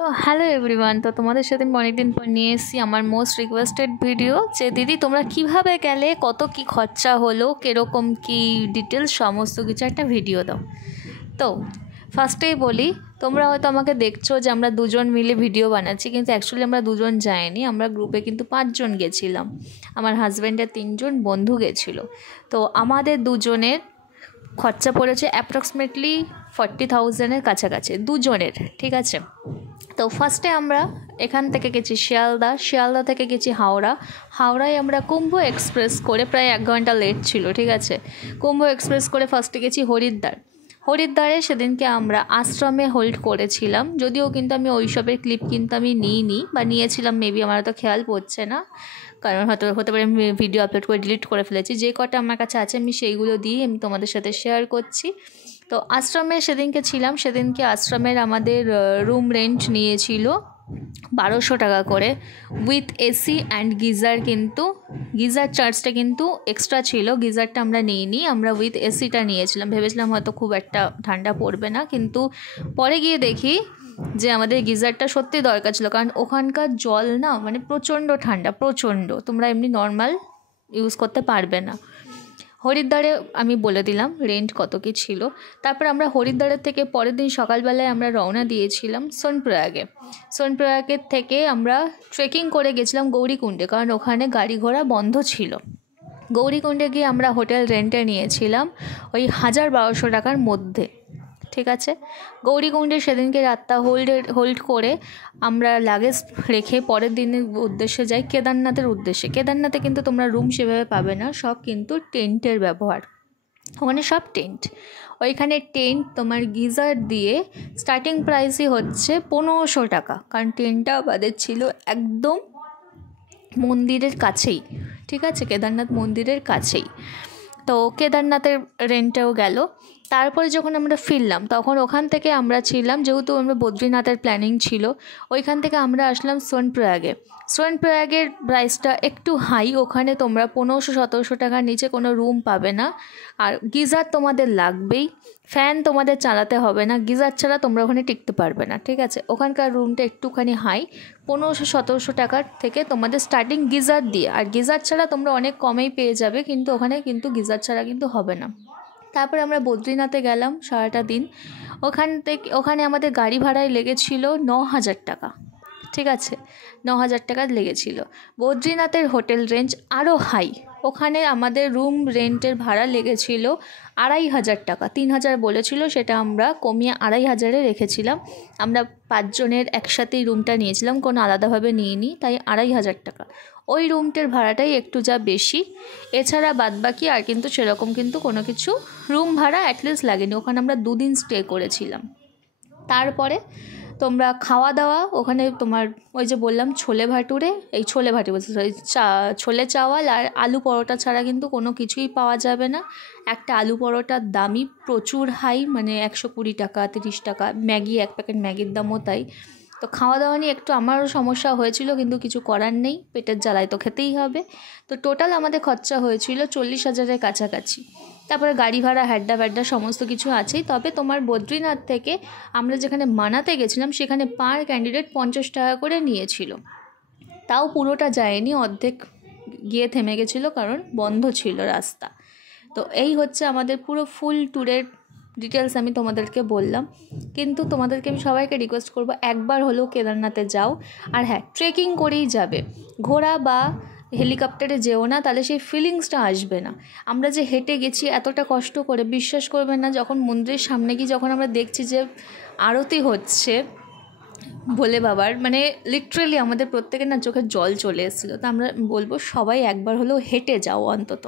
তো hello everyone, তো তোমাদের সাথে আমি অনেকদিন পর নিয়ে এসেছি আমার মোস্ট রিকোয়েস্টেড ভিডিও, যে দিদি তোমরা কিভাবে গেলে, কত কি খরচা হলো, কীরকম কি ডিটেলস সমস্ত কিছু একটা ভিডিও দাও। তো ফার্স্টেই বলি, তোমরা হয়তো আমাকে দেখছো যে আমরা দুজন মিলে ভিডিও বানাচ্ছি, কিন্তু অ্যাকচুয়ালি আমরা দুজন যাইনি, আমরা গ্রুপে কিন্তু 5 জন গেছিলাম। আমার হাজব্যান্ডের 3 জন বন্ধু গেছিলো। তো আমাদের দুজনের খরচা পড়েছে অ্যাপ্রক্সিমেটলি 40,000-এর কাছাকাছি দুজনের, ঠিক আছে। তো ফার্স্টে আমরা এখান থেকে গেছি শিয়ালদা থেকে গেছি হাওড়ায় আমরা কুম্ভ এক্সপ্রেস করে, প্রায় 1 ঘন্টা লেট ছিল, ঠিক আছে। কুম্ভ এক্সপ্রেস করে ফার্স্টে গেছি হরিদ্বারে সেদিনকে আমরা আশ্রমে হোল্ড করেছিলাম, যদিও কিন্তু আমি ওইসবের ক্লিপ কিন্তু আমি নিইনি, বা নিয়েছিলাম মেবি, আমার তো খেয়াল পড়ছে না, কারণ হয়তো হতে পারে আমি ভিডিও আপলোড করে ডিলিট করে ফেলেছি। যে কটা আমার কাছে আছে আমি সেইগুলো দিয়েই আমি তোমাদের সাথে শেয়ার করছি। তো আশ্রমে সেদিনকে ছিলাম, সেদিনকে আশ্রমের আমাদের রুম রেন্ট নিয়েছিল 1200 টাকা করে, উইথ এসি অ্যান্ড গিজার। কিন্তু গিজার চার্জটা কিন্তু এক্সট্রা ছিল, গিজারটা আমরা নিইনি, আমরা উইথ এসিটা নিয়েছিলাম। ভেবেছিলাম হয়তো খুব একটা ঠান্ডা পড়বে না, কিন্তু পরে গিয়ে দেখি যে আমাদের গিজারটা সত্যি দরকার ছিল, কারণ ওখানকার জল না মানে প্রচণ্ড ঠান্ডা, প্রচণ্ড, তোমরা এমনি নর্মাল ইউজ করতে পারবে না। হরিদ্বারে আমি বলে দিলাম রেন্ট কত কী ছিল। তারপর আমরা হরিদ্বারের থেকে পরের দিন সকালবেলায় আমরা রওনা দিয়েছিলাম সোনপ্রয়াগের থেকে আমরা ট্রেকিং করে গেছিলাম গৌরীকুণ্ডে, কারণ ওখানে গাড়ি ঘোড়া বন্ধ ছিল। গৌরীকুণ্ডে গিয়ে আমরা হোটেল রেন্টে নিয়েছিলাম ওই 1,000-1,200 টাকার মধ্যে, ঠিক আছে। গৌরীকুণ্ডে সেদিনকে রাতটা হোল্ড করে আমরা লাগেজ রেখে পরের দিনের উদ্দেশ্যে যাই কেদারনাথের উদ্দেশ্যে। কেদারনাথে কিন্তু তোমরা রুম সেভাবে পাবে না, সব কিন্তু টেন্টের ব্যবহার, ওখানে সব টেন্ট। ওইখানে টেন্ট তোমার গিজার দিয়ে স্টার্টিং প্রাইসই হচ্ছে 1,500 টাকা, কারণ টেন্টটা আমাদের ছিল একদম মন্দিরের কাছেই, ঠিক আছে, কেদারনাথ মন্দিরের কাছেই। তো কেদারনাথের রেন্টটাও গেল। তারপরে যখন আমরা ফিরলাম তখন ওখান থেকে আমরা ছিলাম, যেহেতু আমরা বদ্রীনাথের প্ল্যানিং ছিল, ওইখান থেকে আমরা আসলাম সোনপ্রয়াগের প্রাইসটা একটু হাই, ওখানে তোমরা 1,500-1,700 টাকার নিচে কোনো রুম পাবে না। আর গিজার তোমাদের লাগবেই, ফ্যান তোমাদের চালাতে হবে না, গিজার ছাড়া তোমরা ওখানে টিকতে পারবে না, ঠিক আছে। ওখানকার রুমটা একটুখানি হাই, 1,500-1,700 টাকার থেকে তোমাদের স্টার্টিং গিজার দিয়ে, আর গিজার ছাড়া তোমরা অনেক কমেই পেয়ে যাবে, কিন্তু ওখানে কিন্তু গিজার ছাড়া কিন্তু হবে না। তারপরে আমরা বদ্রীনাথে গেলাম সারাটা দিন। ওখানে আমাদের গাড়ি ভাড়ায় লেগেছিল 9,000 টাকা, ঠিক আছে, 9,000 টাকা লেগেছিল। বদ্রীনাথের হোটেল রেঞ্জ আরও হাই, ওখানে আমাদের রুম রেন্টের ভাড়া লেগেছিল 2,500 টাকা, 3,000 বলেছিল, সেটা আমরা কমিয়ে 2,500-এ রেখেছিলাম। আমরা 5 জনের একসাথেই রুমটা নিয়েছিলাম, কোনো আলাদাভাবে নিইনি, তাই 2,500 টাকা। ওই রুমটার ভাড়াটাই একটু যা বেশি, এছাড়া বাদবাকি আর কিন্তু সেরকম কিন্তু কোনো কিছু রুম ভাড়া অ্যাটলিস্ট লাগেনি। ওখানে আমরা 2 দিন স্টে করেছিলাম। তারপরে তোমরা খাওয়া দাওয়া ওখানে তোমার ওই যে বললাম ছোলে ভাটুরে বলছি, ছোলে চাওয়াল আর আলু পরোটা ছাড়া কিন্তু কোনো কিছুই পাওয়া যাবে না। একটা আলু পরোটার দামই প্রচুর হাই, মানে 120 টাকা, 30 টাকা। ম্যাগি, 1 প্যাকেট ম্যাগির দামও তাই। তো খাওয়া দাওয়া নিয়ে একটু আমারও সমস্যা হয়েছিল, কিন্তু কিছু করার নেই, পেটের জ্বালায় তো খেতেই হবে। তো টোটাল আমাদের খরচা হয়েছিল 40,000-এর কাছাকাছি। তারপরে গাড়ি ভাড়া, হ্যাড্ডা সমস্ত কিছু আছেই। তবে তোমার বদ্রীনাথ থেকে আমরা যেখানে মানাতে গেছিলাম সেখানে পার ক্যান্ডিডেট 50 টাকা করে নিয়েছিল, তাও পুরোটা যায়নি, অর্ধেক গিয়ে থেমে গেছিলো কারণ বন্ধ ছিল রাস্তা। তো এই হচ্ছে আমাদের পুরো ফুল ট্যুরের ডিটেলস আমি তোমাদেরকে বললাম। কিন্তু তোমাদেরকে আমি সবাইকে রিকোয়েস্ট করবো একবার হলেও কেদারনাথে যাও, আর হ্যাঁ, ট্রেকিং করেই যাবে, ঘোড়া বা হেলিকপ্টারে যেও না, তাহলে সেই ফিলিংসটা আসবে না। আমরা যে হেঁটে গেছি এতটা কষ্ট করে, বিশ্বাস করবেন না, যখন মন্দিরের সামনে গিয়ে যখন আমরা দেখছি যে আরতি হচ্ছে ভোলে বাবার, মানে লিটারেলি আমাদের প্রত্যেকের না চোখে জল চলে এসেছিলো। তো আমরা বলবো সবাই একবার হলেও হেঁটে যাও অন্তত।